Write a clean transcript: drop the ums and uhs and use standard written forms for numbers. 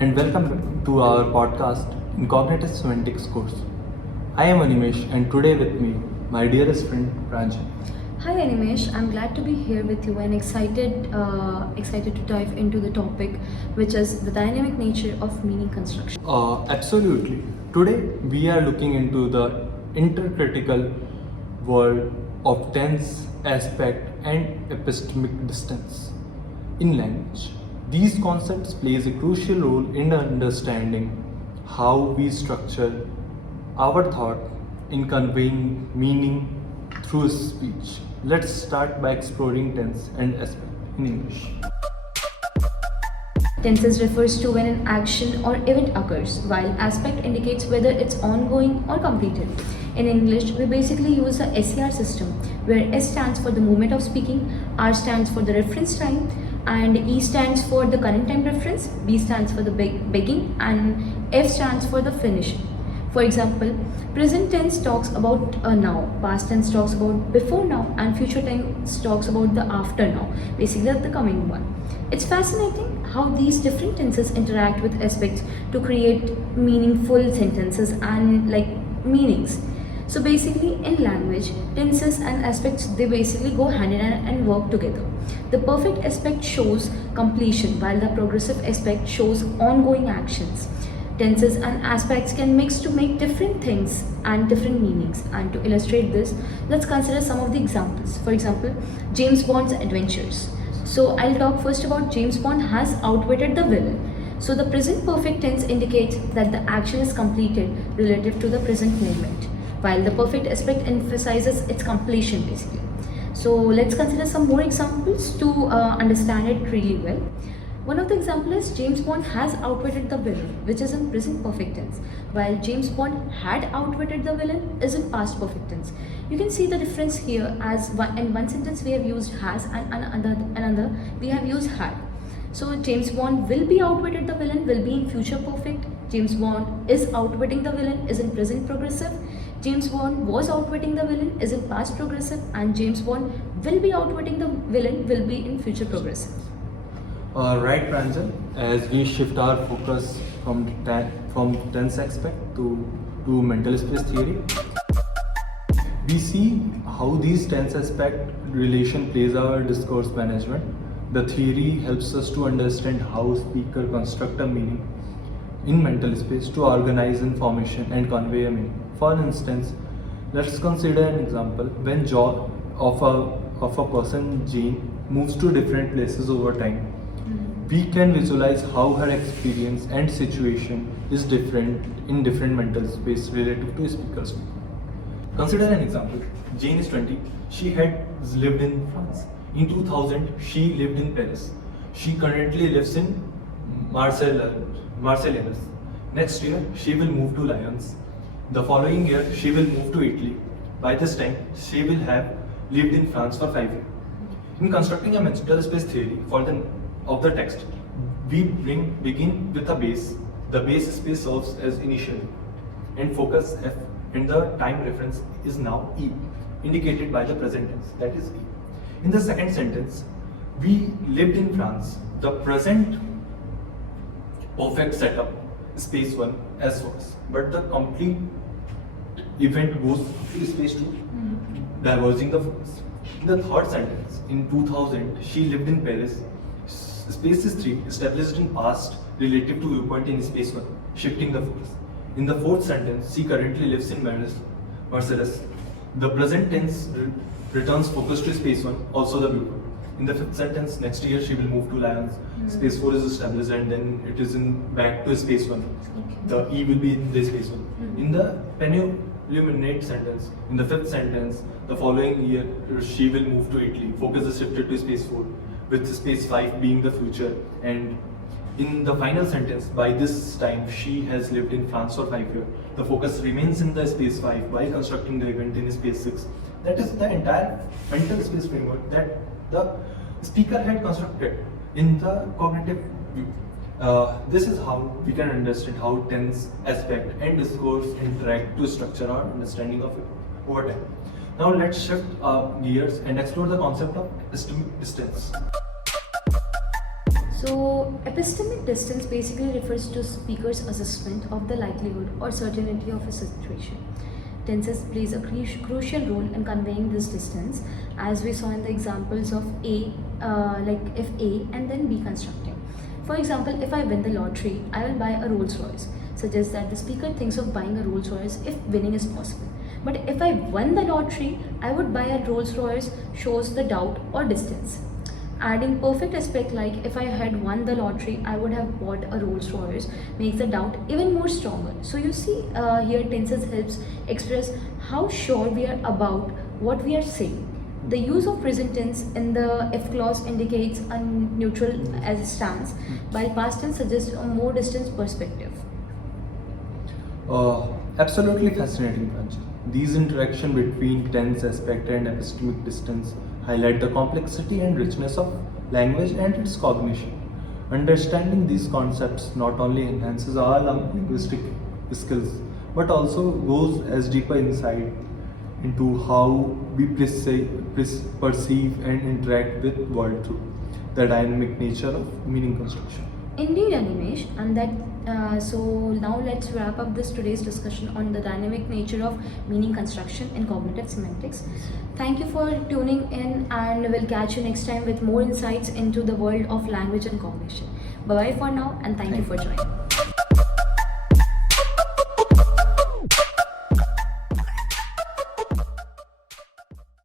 and welcome to our podcast in Cognitive Semantics course. I am Animesh and today with me my dearest friend Pranjal. Hi Animesh, I'm glad to be here with you and excited to dive into the topic, which is the dynamic nature of meaning construction. Absolutely. Today we are looking into the intercritical world of tense, aspect and epistemic distance in language. These concepts plays a crucial role in understanding how we structure our thought in conveying meaning through speech. Let's start by exploring tense and aspect in English. Tenses refers to when an action or event occurs, while aspect indicates whether it's ongoing or completed. In English, we basically use the SER system, where S stands for the moment of speaking, R stands for the reference time, and E stands for the current time reference, B stands for the beginning, and F stands for the finishing. For example, present tense talks about now, past tense talks about before now, and future tense talks about the after now, basically the coming one. It's fascinating how these different tenses interact with aspects to create meaningful sentences and meanings. So basically in language, tenses and aspects, they basically go hand in hand and work together. The perfect aspect shows completion while the progressive aspect shows ongoing actions. Tenses and aspects can mix to make different things and different meanings. And to illustrate this, let's consider some of the examples. For example, James Bond's adventures. So I'll talk first about James Bond has outwitted the villain. So the present perfect tense indicates that the action is completed relative to the present moment, while the perfect aspect emphasizes its completion basically. So let's consider some more examples to understand it really well. One of the examples is James Bond has outwitted the villain, which is in present perfect tense, while James Bond had outwitted the villain is in past perfect tense. You can see the difference here, as in one sentence we have used has and another we have used had. So James Bond will be outwitted the villain will be in future perfect. James Bond is outwitting the villain is in present progressive. James Bond was outwitting the villain is in past progressive, and James Bond will be outwitting the villain will be in future progressive. Right, Pranjal, as we shift our focus from tense aspect to mental space theory, we see how these tense aspect relation plays our discourse management. The theory helps us to understand how speaker construct a meaning in mental space to organize information and convey a meaning. For instance, let's consider an example when John of a person Jane moves to different places over time. We can visualize how her experience and situation is different in different mental space relative to a speaker's. Consider an example. Jane is 20. She had lived in France. In 2000, she lived in Paris. She currently lives in Marseille. Next year, she will move to Lyons. The following year, she will move to Italy. By this time, she will have lived in France for 5 years. In constructing a mental space theory of the text, we begin with a base. The base space serves as initial and focus F, and the time reference is now E, indicated by the present tense, that is E. In the second sentence, we lived in France. The present perfect setup space 1 as first, but the complete event goes to space 2, diverging the focus. In the third sentence, in 2000, she lived in Paris. Space is 3, established in past relative to viewpoint in space 1, shifting the focus. In the fourth sentence, she currently lives in Marseilles. The present tense returns focus to space 1, also the viewpoint. In the fifth sentence, next year she will move to Lyons. Space 4 is established and then it is back to space 1. The E will be in the space 1. In the penultimate sentence, in the fifth sentence, the following year she will move to Italy. Focus is shifted to space 4, with space 5 being the future. And in the final sentence, by this time she has lived in France for 5 years. The focus remains in the space 5 while constructing the event in space 6. That is the entire mental space framework that the speaker had constructed in the cognitive view. This is how we can understand how tense, aspect and discourse interact to structure our understanding of it over time. Now let's shift gears and explore the concept of epistemic distance. So, epistemic distance basically refers to speaker's assessment of the likelihood or certainty of a situation. Tenses plays a crucial role in conveying this distance, as we saw in the examples of A, like if A and then B constructing. For example, if I win the lottery, I will buy a Rolls Royce. Suggests that the speaker thinks of buying a Rolls Royce if winning is possible. But if I won the lottery, I would buy a Rolls Royce shows the doubt or distance. Adding perfect aspect like if I had won the lottery, I would have bought a Rolls Royce makes the doubt even more stronger. So you see here tenses helps express how sure we are about what we are saying. The use of present tense in the if clause indicates a neutral as a stance, while past tense suggests a more distant perspective. Absolutely fascinating, Pranjal. These interaction between tense aspect and epistemic distance highlight the complexity and richness of language and its cognition. Understanding these concepts not only enhances our linguistic skills but also goes as deeper insight into how we perceive and interact with world through the dynamic nature of meaning construction. Indeed, Animesh, and that so now let's wrap up this today's discussion on the dynamic nature of meaning construction in cognitive semantics. Thank you for tuning in, and we'll catch you next time with more insights into the world of language and cognition. Bye bye for now, and thank you for joining.